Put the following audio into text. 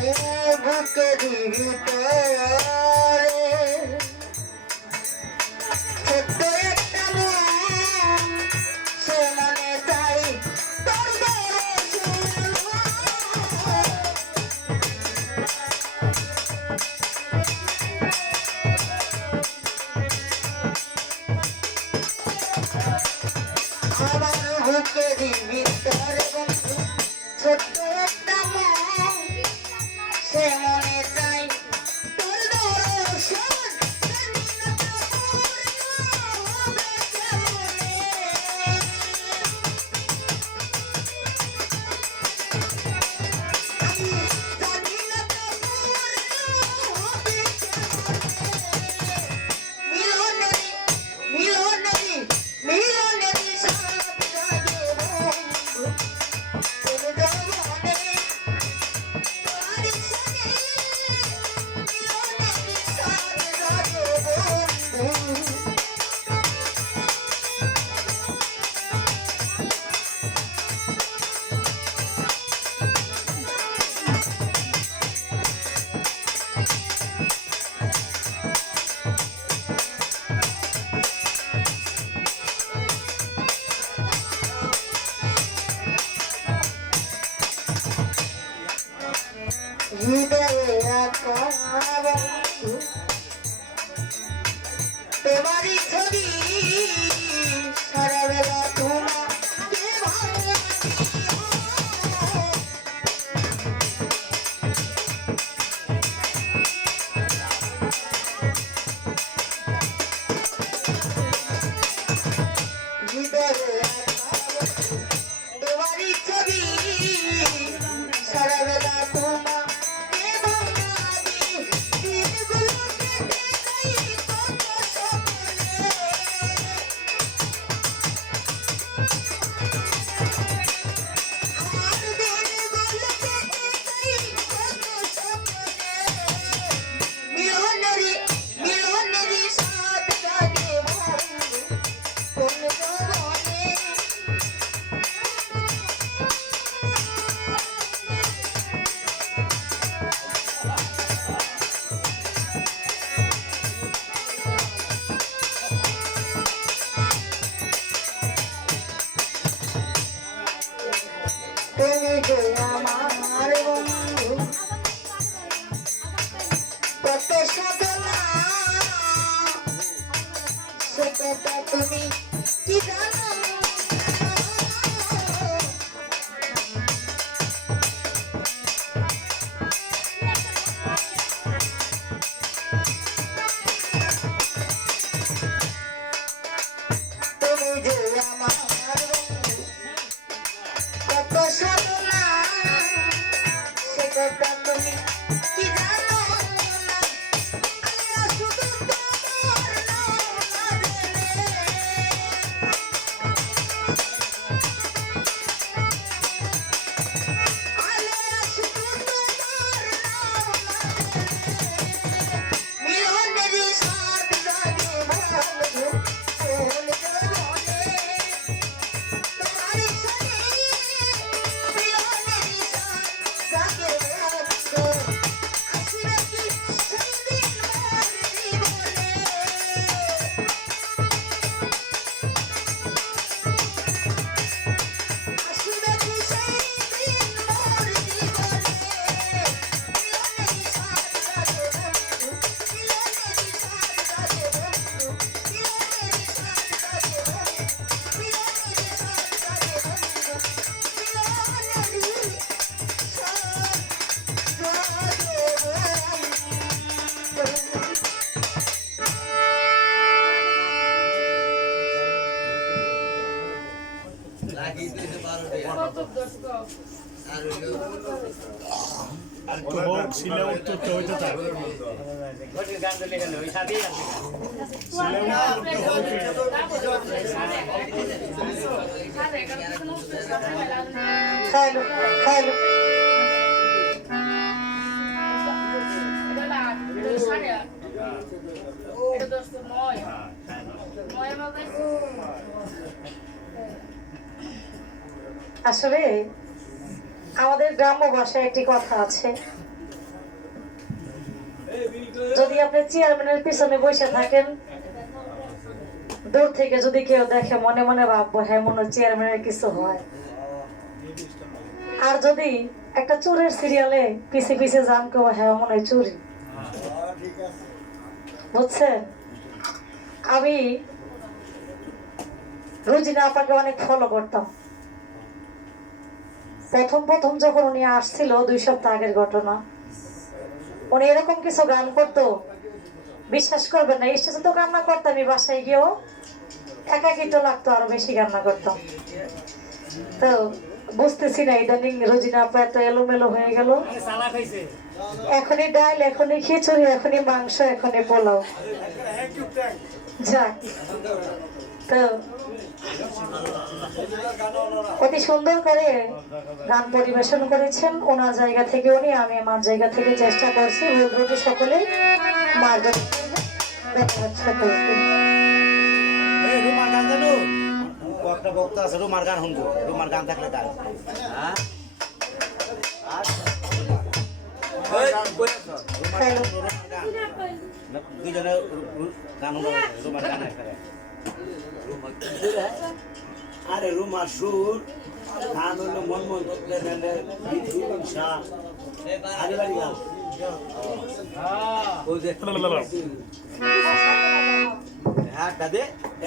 বুকে দিতে ছোট্ট একটা মন সে মনে চাই তোর আমার বুকে দিতে ছোট্ট একটা মন সে মনে চাই তোর দর্শন তোমারই ছবি সারা বেলা তোমাকে তোমারই ছবি সারা বেলা তুমি যে আমার বন্ধু কত সাধনা সে কথা তুমি কি জানো তুমি যে আমার বন্ধু কত সাধনা সে কথা তুমি কি জানো শুধু তোমার নাম মিলনের সাথ লাগে ভালো আসলে আমাদের গ্রাম্য ভাষায় একটি কথা আছে, যদি আপনি চেয়ারম্যানের পিছনে বসে থাকেন, দূর থেকে যদি কেউ দেখে মনে মনে ভাববো হ্যাঁ মনে হয় চেয়ারম্যানের কিছু হয়। আর যদি একটা চোরের সিরিয়ালে পিছে পিছে যান কেউ, হ্যাঁ মনে হয় চুরি। বুঝছেন? আমি রোজিনা আপাকে অনেক ফলো করতাম। প্রথম প্রথম যখন উনি আসছিল 2 সপ্তাহ আগের ঘটনা, উনি এরকম কিছু গান করতো, বিশ্বাস করবেন না, স্টেজে তো কান্না করতাম, আমি বাসায় গিয়েও একাকিত্ব লাগতো, আরো বেশি কান্না করতাম। তো বুঝতেছি না ইদানিং রোজিনা আপা এত এলোমেলো হয়ে গেল, এখনই ডাল, এখনই খিচুড়ি, এখনই মাংস, এখনই পোলাও। যাক, তো অতি সুন্দর করে গান পরিবেশন করেছেন ওনার জায়গা থেকে উনি, আমি আমার জায়গা থেকে চেষ্টা করছি রুটি সকলে মার্জন। রুমার গান জানো? একটা বক্তা আছে রুমার গান শুনবো, রুমার গান থাকলে গান। দুজনে গান রুমার গান একসাথে। আরে রুমার সুর গান হইলো মন মন আদিবাড়ি গান। ওই যে হ্যাঁ দাদে